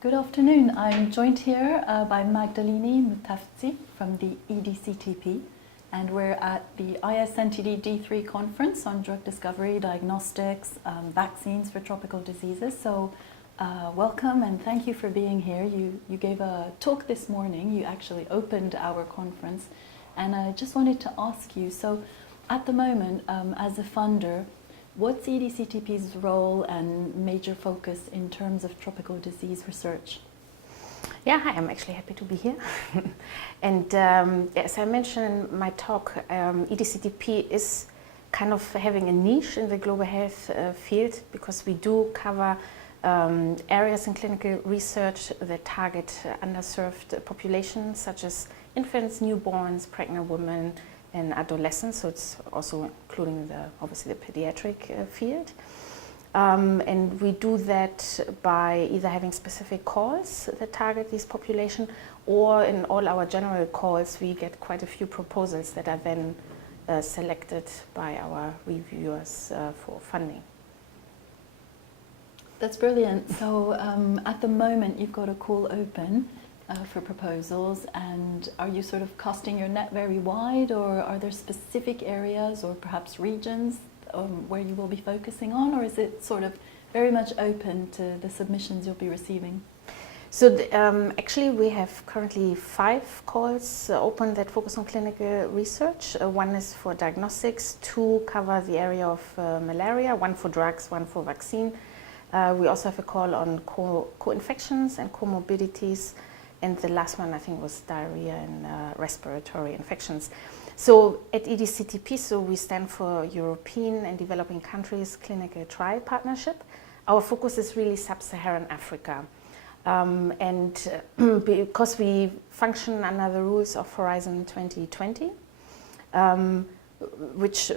Good afternoon. I'm joined here by Magda Moutaftsi from the EDCTP, and we're at the ISNTD D3 conference on drug discovery, diagnostics, vaccines for tropical diseases. So welcome and thank you for being here. You gave a talk this morning. You actually opened our conference, and I just wanted to ask you, so at the moment, as a funder, what's EDCTP's role and major focus in terms of tropical disease research? Yeah, hi, I'm actually happy to be here. And as I mentioned in my talk, EDCTP is kind of having a niche in the global health field because we do cover areas in clinical research that target underserved populations such as infants, newborns, pregnant women, and adolescents, so it's also including obviously the pediatric field. And we do that by either having specific calls that target this population, or in all our general calls we get quite a few proposals that are then selected by our reviewers for funding. That's brilliant. So at the moment you've got a call open for proposals, and are you sort of casting your net very wide, or are there specific areas or perhaps regions where you will be focusing on, or is it sort of very much open to the submissions you'll be receiving? So actually we have currently 5 calls open that focus on clinical research. One is for diagnostics, 2 cover the area of malaria, 1 for drugs, 1 for vaccine. We also have a call on co-infections and comorbidities. And the last one, I think, was diarrhea and respiratory infections. So at EDCTP, so we stand for European and Developing Countries Clinical Trial Partnership. Our focus is really Sub-Saharan Africa. And because we function under the rules of Horizon 2020, which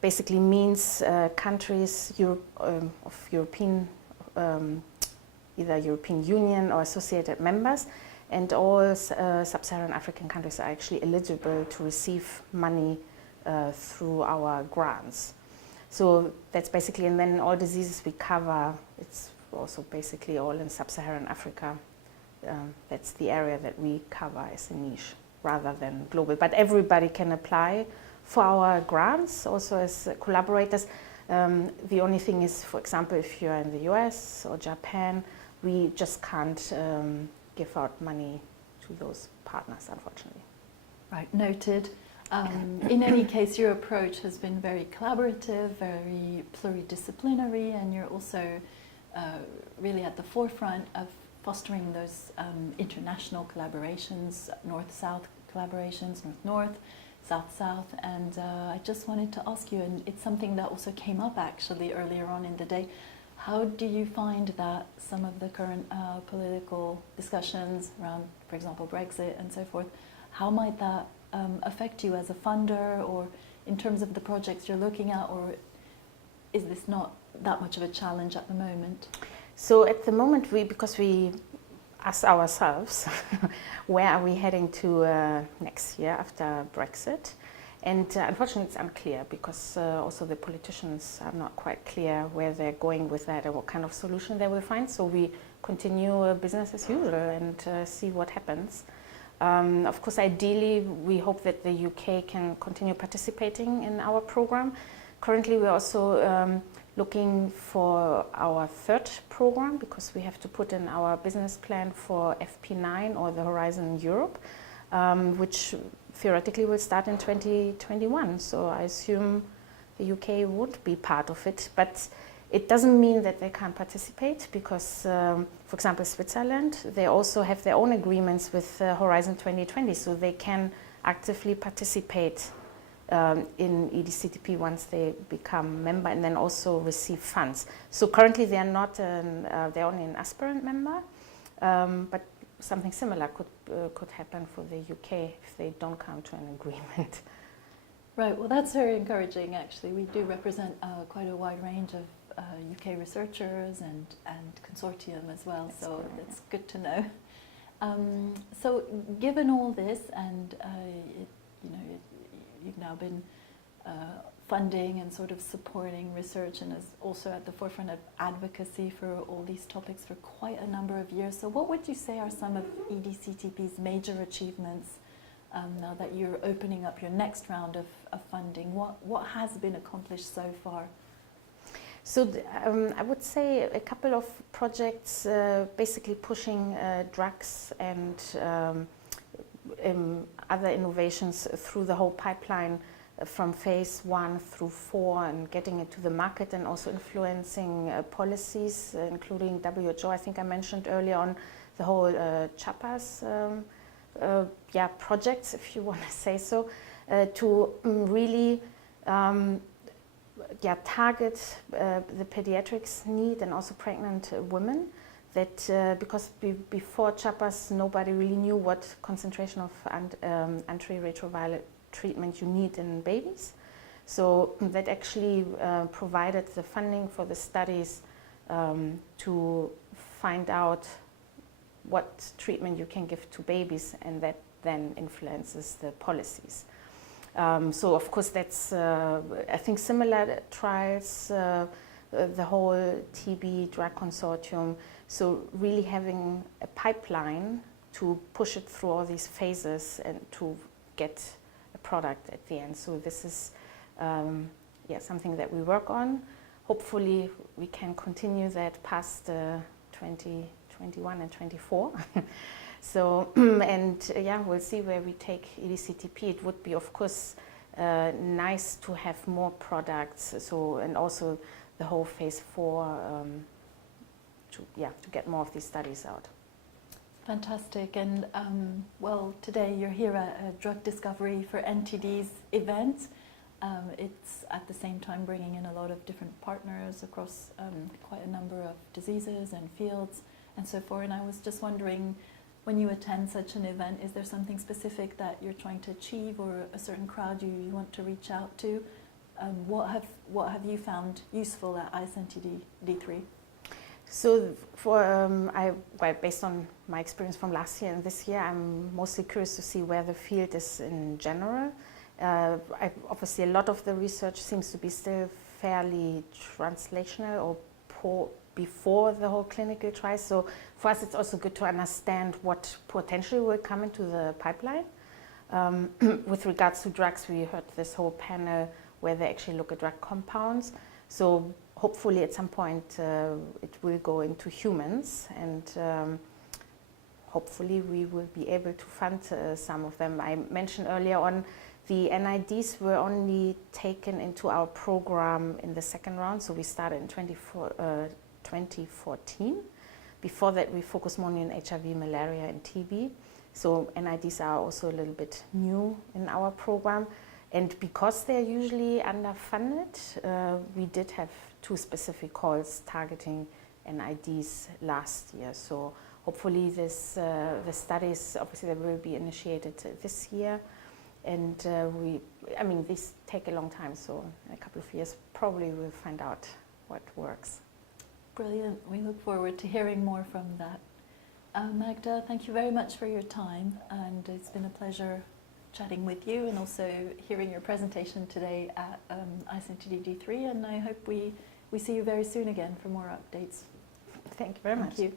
basically means countries of European, either European Union or associated members, and all sub-Saharan African countries are actually eligible to receive money through our grants. So that's basically, and then all diseases we cover, it's also basically all in sub-Saharan Africa. That's the area that we cover as a niche rather than global. But everybody can apply for our grants, also as collaborators. The only thing is, for example, if you're in the US or Japan, we just can't give out money to those partners, unfortunately. Right, noted. In any case, your approach has been very collaborative, very pluridisciplinary, and you're also really at the forefront of fostering those international collaborations, North-South collaborations, North-North, South-South, and I just wanted to ask you, and it's something that also came up actually earlier on in the day, how do you find that some of the current political discussions around, for example, Brexit and so forth, how might that affect you as a funder, or in terms of the projects you're looking at, or is this not that much of a challenge at the moment? So at the moment, because we ask ourselves, where are we heading to next year after Brexit? And unfortunately, it's unclear because also the politicians are not quite clear where they're going with that and what kind of solution they will find. So we continue business as usual and see what happens. Of course, ideally, we hope that the UK can continue participating in our program. Currently, we're also looking for our 3rd program because we have to put in our business plan for FP9 or the Horizon Europe, which theoretically will start in 2021. So I assume the UK would be part of it, but it doesn't mean that they can't participate because, for example, Switzerland, they also have their own agreements with Horizon 2020, so they can actively participate in EDCTP once they become member and then also receive funds. So currently they are not, they're only an aspirant member, but something similar could happen for the UK if they don't come to an agreement. Right, well that's very encouraging actually. We do represent quite a wide range of UK researchers and consortium as well, so that's good to know. So given all this, and you've now been funding and sort of supporting research, and is also at the forefront of advocacy for all these topics for quite a number of years. So what would you say are some of EDCTP's major achievements now that you're opening up your next round of funding? What has been accomplished so far? So I would say a couple of projects basically pushing drugs and other innovations through the whole pipeline from phase 1 through 4 and getting it to the market, and also influencing policies, including WHO. I think I mentioned earlier on the whole CHAPAS projects, if you want to say so, to really target the pediatrics need and also pregnant women. That because before CHAPAS, nobody really knew what concentration of antiretroviral treatment you need in babies. So that actually provided the funding for the studies to find out what treatment you can give to babies, and that then influences the policies. So of course that's, I think, similar trials, the whole TB drug consortium. So really having a pipeline to push it through all these phases and to get a product at the end. So this is something that we work on. Hopefully we can continue that past 2021 and 24. So, we'll see where we take EDCTP. It would be, of course, nice to have more products. So, and also the whole phase 4 to get more of these studies out. Fantastic. And today you're here at a Drug Discovery for NTD's event. It's at the same time bringing in a lot of different partners across quite a number of diseases and fields and so forth. And I was just wondering, when you attend such an event, is there something specific that you're trying to achieve, or a certain crowd you want to reach out to? What have you found useful at ISNTD D3? So based on my experience from last year and this year, I'm mostly curious to see where the field is in general. Obviously, a lot of the research seems to be still fairly translational or poor before the whole clinical trial. So for us, it's also good to understand what potentially will come into the pipeline. With regards to drugs, we heard this whole panel where they actually look at drug compounds. So hopefully at some point it will go into humans, and hopefully we will be able to fund some of them. I mentioned earlier on, the NIDs were only taken into our program in the second round, so we started in 2014. Before that, we focused more on HIV, malaria, and TB. So NIDs are also a little bit new in our program. And because they're usually underfunded, we did have 2 specific calls targeting NIDs last year. So hopefully the studies, obviously they will be initiated this year. And these take a long time, so in a couple of years probably we'll find out what works. Brilliant. We look forward to hearing more from that. Magda, thank you very much for your time, and it's been a pleasure chatting with you and also hearing your presentation today at ISNTD D3, and I hope we see you very soon again for more updates. Thank you very much. Thank you.